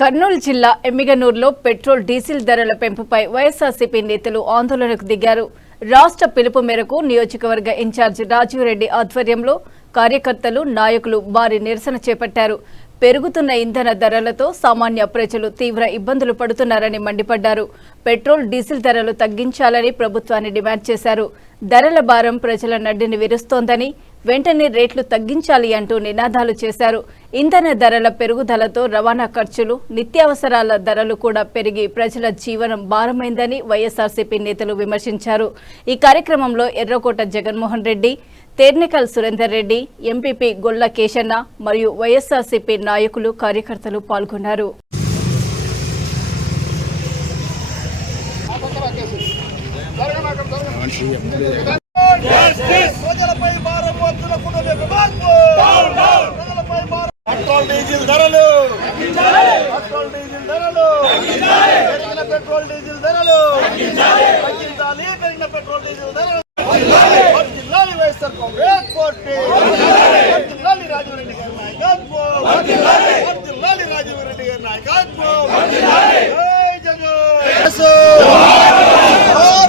కర్నూలు జిల్లా ఎమ్మిగనూరులో petrol diesel ధరల పెంపుపై వైఎస్ఆర్సీపీ నేతలు ఆందోళనకు దిగారు. రాష్ట్ర పిలుపు మేరకు నియోజకవర్గ ఇన్ఛార్జి రాజీవ్ రెడ్డి ఆధ్వర్యంలో కార్యకర్తలు, నాయకులు భారీ నిరసన చేపట్టారు. పెరుగుతున్న ఇంధన ధరలతో సామాన్య ప్రజలు తీవ్ర ఇబ్బందులు పడుతున్నారని మండిపడ్డారు. పెట్రోల్, డీజిల్ ధరలు తగ్గించాలని ప్రభుత్వాన్ని డిమాండ్ చేశారు. ధరల భారం ప్రజల నడ్డిని విరుస్తోందని, వెంటనే రేట్లు తగ్గించాలి అంటూ నినాదాలు చేశారు. ఇంధన ధరల పెరుగుదలతో రవాణా ఖర్చులు, నిత్యావసరాల ధరలు కూడా పెరిగి ప్రజల జీవనం భారమైందని వైఎస్ఆర్సీపీ నేతలు విమర్శించారు. ఈ కార్యక్రమంలో ఎర్రకోట జగన్మోహన్ రెడ్డి, తేర్నెకల్ సురేందర్ రెడ్డి, ఎంపీపీ గొల్ల కేశన్న మరియు వైఎస్ఆర్సీపీ నాయకులు, కార్యకర్తలు పాల్గొన్నారు. పెట్రోల్ డీజిల్ ధరలు పెట్రోల్ డీజిల్ ధరలు తగ్గించాలి. పెరిగిన పెట్రోల్ డీజిల్ ధరలు వర్ధిల్లాలి. వైఎస్ఆర్ కాంగ్రెస్ పార్టీ వర్ధిల్లాలి. రాజీవ్ రెడ్డి గారి నాయకత్వం వర్ధిల్లాలి. రాజీవ్ రెడ్డి గారి నాయకత్వం. జై జగన్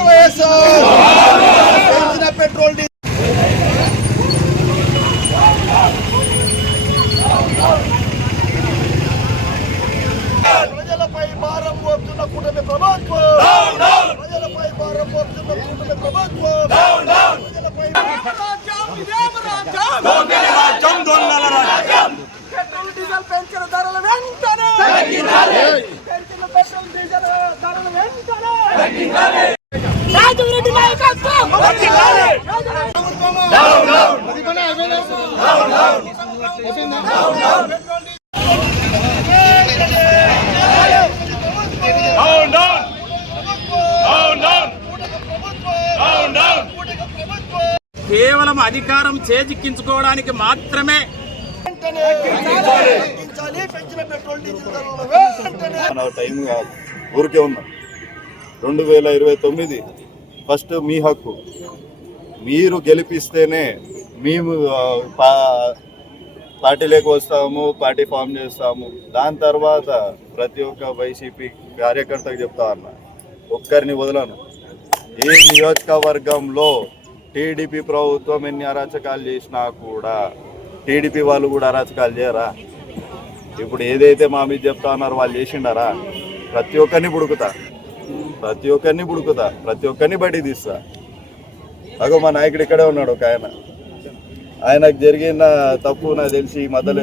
వైఎస్ఆర్ పెంచిన పెట్రోల్ డీజిల్ ప్రజలపై భారం మోపుతున్న కూటమి ప్రభుత్వం ప్రజలపై భారం మోపుతున్న కూటమి ప్రభుత్వం పెట్రోల్ డీజిల్ పెంచిన ధరలు వెంటనే పెంచిన పెట్రోల్ డీజిల్ ధరలు వెంటనే రాజీవ్ రెడ్డి నాయకత్వం కేవలం అధికారం చేజిక్కించుకోవడానికి మాత్రమే టైం కాదు, ఊరికే ఉన్నాం. 2029 ఫస్ట్ మీ హక్కు, మీరు గెలిపిస్తేనే మేము పార్టీలోకి వస్తాము, పార్టీ ఫామ్ చేస్తాము. దాని తర్వాత ప్రతి ఒక్క వైసీపీ కార్యకర్తకు చెప్తా ఉన్నా, ఒక్కరిని వదలను. ఈ నియోజకవర్గంలో టీడీపీ ప్రభుత్వం ఎన్ని అరాచకాలు చేసినా కూడా టీడీపీ వాళ్ళు కూడా అరాచకాలు చేయరా? ఇప్పుడు ఏదైతే మా మీద చెప్తా ఉన్నారో వాళ్ళు చేసిండారా? ప్రతి ఒక్కరిని బుడుకుతా, ప్రతి ఒక్కరిని బయటికి తీస్తా. అగో మా నాయకుడు ఇక్కడే ఉన్నాడు ఒక ఆయనకు జరిగిన తప్పు నాకు తెలిసి మధ్యలో